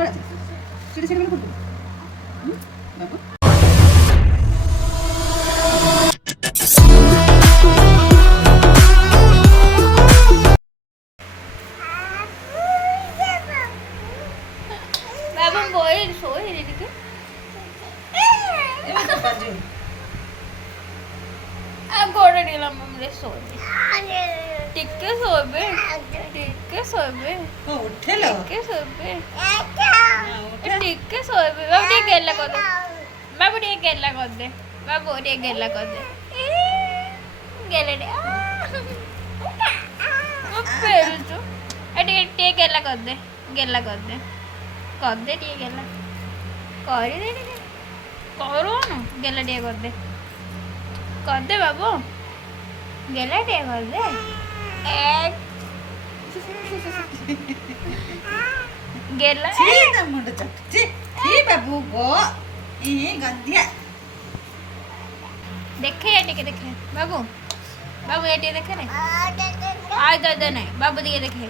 সেটা সেটা করবো বাবু। বাবা বই সই এদিকে গোড়ে নিলাম আমরা সই টিকে শোবে টিকে শোবে উঠেল টিকে শোবে টিকে শোবে বাবু ଟିକେ গেলা কর দে বাবু ଟିକେ গেলা কর দে বাবু ଟିକେ গেলা কর দে গেলে রে ফেলଛୁ ଟିକେ ଗେଲା କରିଦେ ଗେଲା କରିଦେ କରିଦେ ଟିକେ ଗେଲା କରିଦେ ଟିକେ କରୁନୁ ଗେଲା ଟିକେ କରିଦେ ବାବୁ ଗେଲା ଟିକେ କରିଦେ ଗେଲା ମୁଣ୍ଡ ଚଟୁଛି ବାବୁ ଗो ଗନ୍ଧିଆ ଦେଖେ ଏ ଟିକେ ଦେଖେ ବାବୁ ବାବୁ ଏ ଟିକେ ଦେଖେ ରେ ଆଉ ଦେ ନାହିଁ ବାବୁ ଟିକେ ଦେଖେ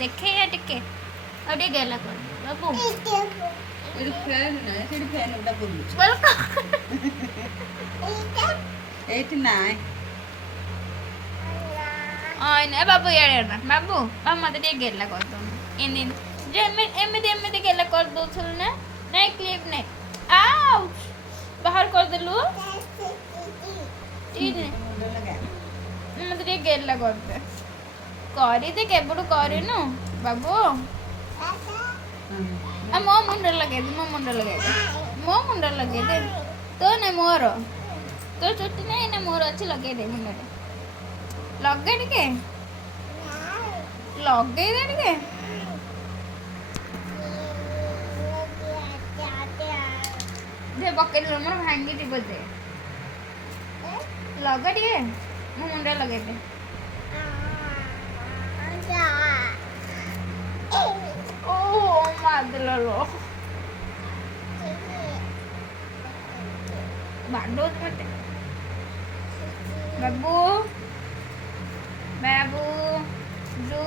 ଦେଖେ ଏ ଟିକେ ଆଉ ଟିକେ ଗେଲା କରିଦେ ବାବୁ ଏଠି ଫ୍ୟାନ୍ ନାହିଁ ସେଠି ଫ୍ୟାନ୍ ଗୁଡ଼ା ବୁଲୁଛି ଏଇଠି ନାହିଁ ନା ବାବୁ ଇଆଡ଼େ ନା ବାବୁ ବାବୁ ମୋତେ ଟିକେ ଗେଲା କରିଦେଉନୁ ଏମିତି ଯେ ଏମିତି ଏମିତି ଗେଲା କରିଦେଉଥିଲୁ ନା ନାଇଁ କ୍ଲିପ୍ ନାଇଁ ଆଉ ବାହାର କରିଦେଲୁ ମୋତେ ଟିକେ ଗେଲା କରିଦେ କରିଦେ କେବେଠୁ କରିନୁ ବାବୁ ମୋ ମୁଣ୍ଡରେ ଲଗେଇଦେ ମୋ ମୁଣ୍ଡରେ ଲଗେଇଦେ ତୋ ନାଇଁ ମୋର ତୋ ଚୁଟି ନାଇଁ ନା ମୋର ଅଛି ଲଗେଇଦେ ମୁଣ୍ଡରେ ଲଗେଇ ଟିକେ ଲଗେଇଦେ ଟିକେ ଦେ ପକେଇଦେଲୁ ମୋର ଭାଙ୍ଗି ଯିବ ଦେ ଲଗା ଟିକେ ମୋ ମୁଣ୍ଡରେ ଲଗେଇଦେ ମାରିଦେଲ ବାଡ଼ଉଛି ମତେ ବାବୁ ବାବୁ ଜୁ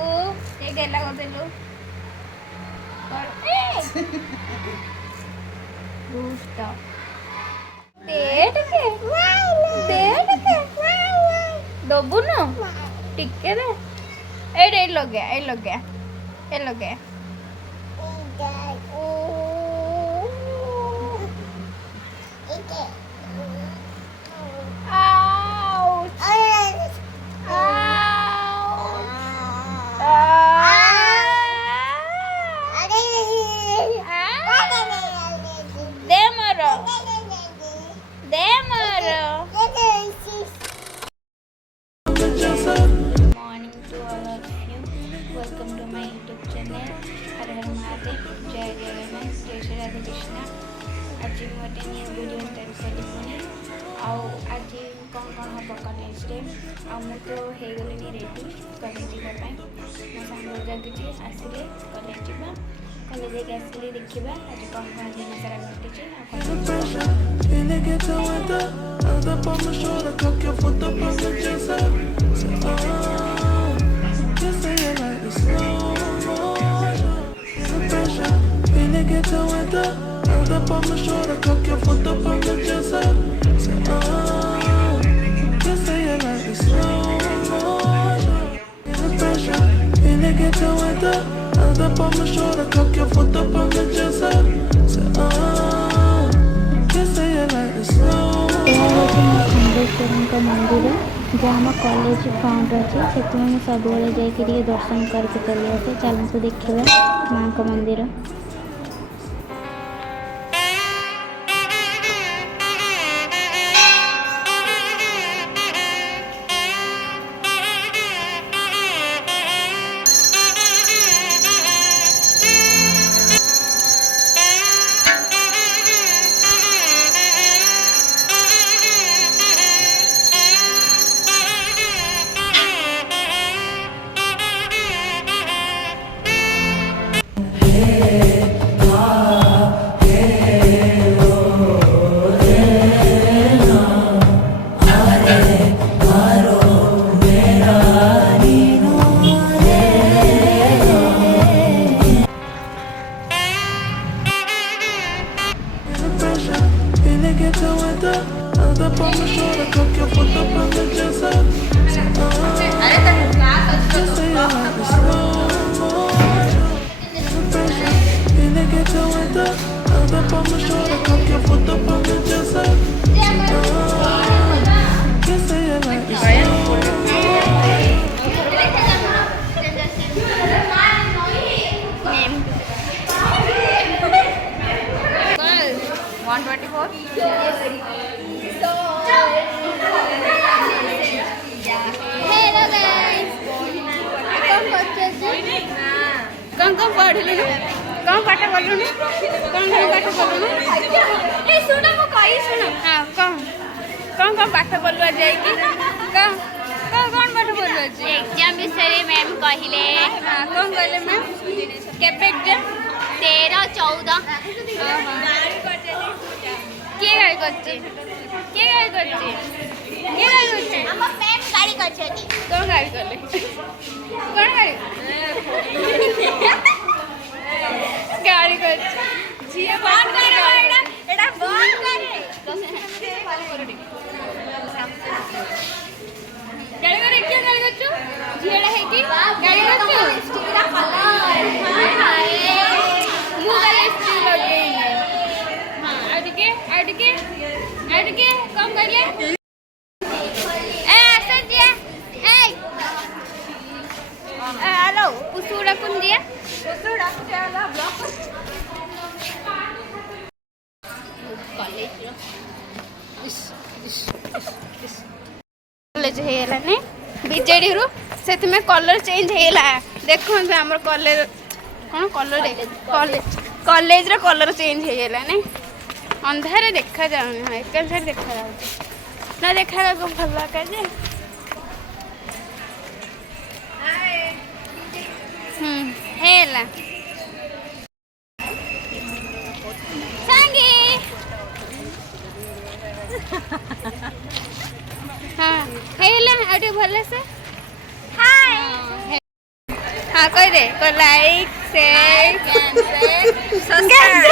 ଟିକେ ଗେଲା କରିଦେଲୁ ଦବୁନୁ ଟିକେ ଦେ ଏଇଟା ଏଇ ଲଗେଆ welcome to my YouTube channel हर हर महादेव जय जगन्नाथ जय श्री राधे कृष्ण आज गोटे न्यू वीडियो स्टार्ट कली पुणी आज कौन कौन हम कॉलेज रे तो हो गली रेडी कॉलेज जावाई मो सांग जगुची आसिले कॉलेज जावा कॉलेज आसिले देखा आज कौन कौन दिन सारा Up on my shoulder, cock your foot up on the dresser. Say, oh, you say you like the slow motion. In the pressure, in the ghetto weather. Up on my shoulder, cock your foot up on the dresser. Say, oh, you say you like the slow motion. मंदिर जहाँ आम college front अच्छे से सब जाकि दर्शन करके चली आसे चलते देखा माँ का मंदिर Hey हेलो गाइस कौन पढ़लु कौन पाठ पढ़लु कौन पाठ पढ़लु ए सुन मो कहि सुन हां कौन पाठ पढ़लु जाई कि कौन पाठ पढ़लु आज एग्जाम विषय मैम कहिले हां कौन कहले मैम केबे एग्जाम 13 14 के गाड़ी करछे हम मैम गाड़ी करछे कौन गाड़ी करले कौन गाड़ी कर जिए बंद करे एटा बंद करे गाड़ी करे क्या गाड़ी करछु जिएड़ा है कि गाड़ी करछु स्टिकरा कलर हाय मु गाले स्टिक लगे हां अडके कम करले ए असन दिया ए हेलो पुसुड़ा कुन दिया पुसुड़ा चला ब्लॉक कॉलेज हेला ने बीजेडी रु सेति में कलर चेंज हेला देखो हमर कलर कोन कलर कॉलेज रे कलर चेंज हेला ने अंधारे देखा जाउनी है एक साइड देखा जाउ ना देखा लागो भल्ला का जे हेला संगी हाँ हेला अटे भले से हाय हाँ कह दे को लाइक शेयर सब्सक्राइब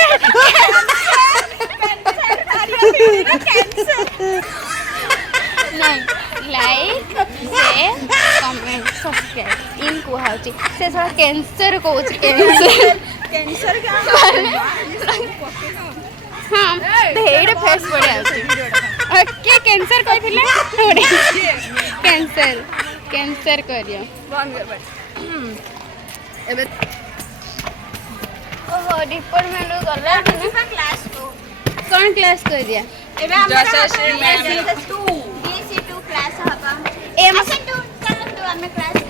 नहीं लाइक शेयर कमेंट सब्सक्राइब इनको हाउची से थोड़ा कैंसर को कैंसर क्या हाँ भेड़ फेस पड़े क्या कैंसर कहथिले कैंसर करियो बंद कर एबे ओहो डिपार्टमेंट गला क्लास को कौन क्लास कर दिया एबे हमरा 2 BC2 क्लास हबा एम 2 चलो तो हमें क्लास